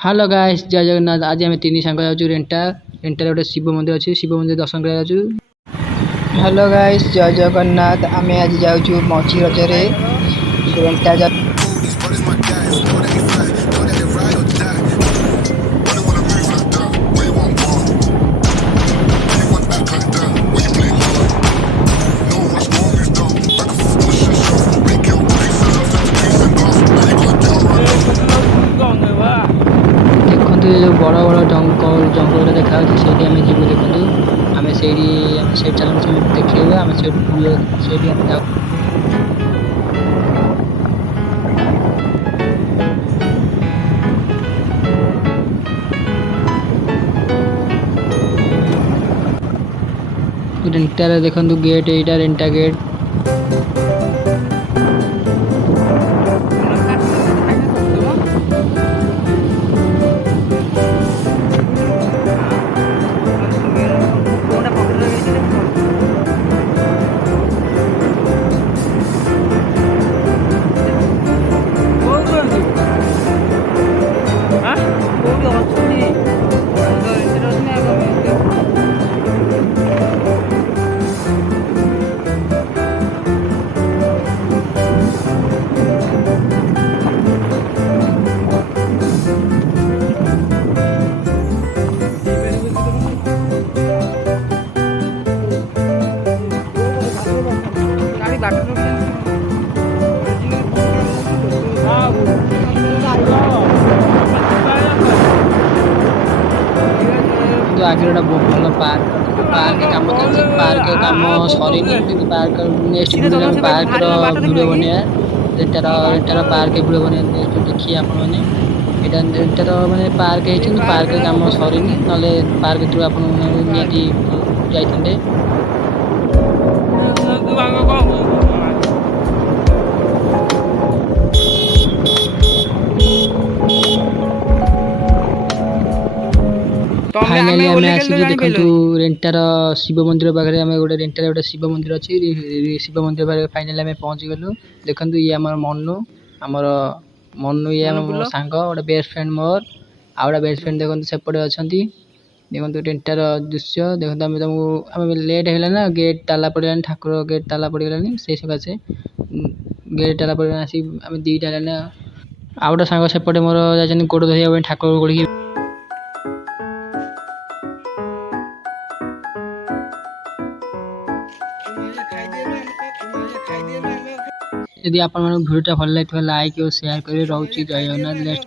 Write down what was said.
Hello guys जय जगन्नाथ। आज आम तीन सांग जाऊँ रेन्टा रेन्टार गोटे शिव मंदिर अच्छी शिव मंदिर दर्शन कर। हेलो गाइस जय जगन्नाथ। आम आज जाऊँ मझी रजरे रेन्टा जा देखते जो बड़ बड़ जंगल देखा से जीव देखते आम से चलू देखा आम से रेन्टार देखु गेट एटा रेन्टा गेट आगे गोटे भल पार्क पार्क काम चलती पार्क काम सरी पार्क नेक्स्ट पार्क भिडियो बनवा रेन्टार पार्क भिडियो बनवा देखिए आपण मैंने रेन्टार मैंने पार्क पार्क काम सरी ना पार्क थ्रू आप जाते फाइनाली आम आसिक देखु रेन्टार शिव मंदिर पाखे आम गोटे रेन्टार गोटे शिव मंदिर अच्छी शिव मंदिर पाखे फाइनाली आम पहुँची गलु। देखु ये आम आमर मनु ये सांग गोटे बेस्ट फ्रेंड मोर आउटा बेस्ट फ्रेंड देखते सेपटे अच्छा देखो रेन्टार दृश्य देखते आम तुमको आम लेट है ना गेट ताला पड़ा ठाकुर गेट ताला पड़गलानी से सकाशे गेट ताला पड़ा आसिक आम दीटा है आउटा सांग सेपटे मोर जाइए गोड़ धोया ठाकुर गोड़ यदि आप भिडियो भल लगे लाइक और शेयर करें। रोचे जय जगन्नाथ।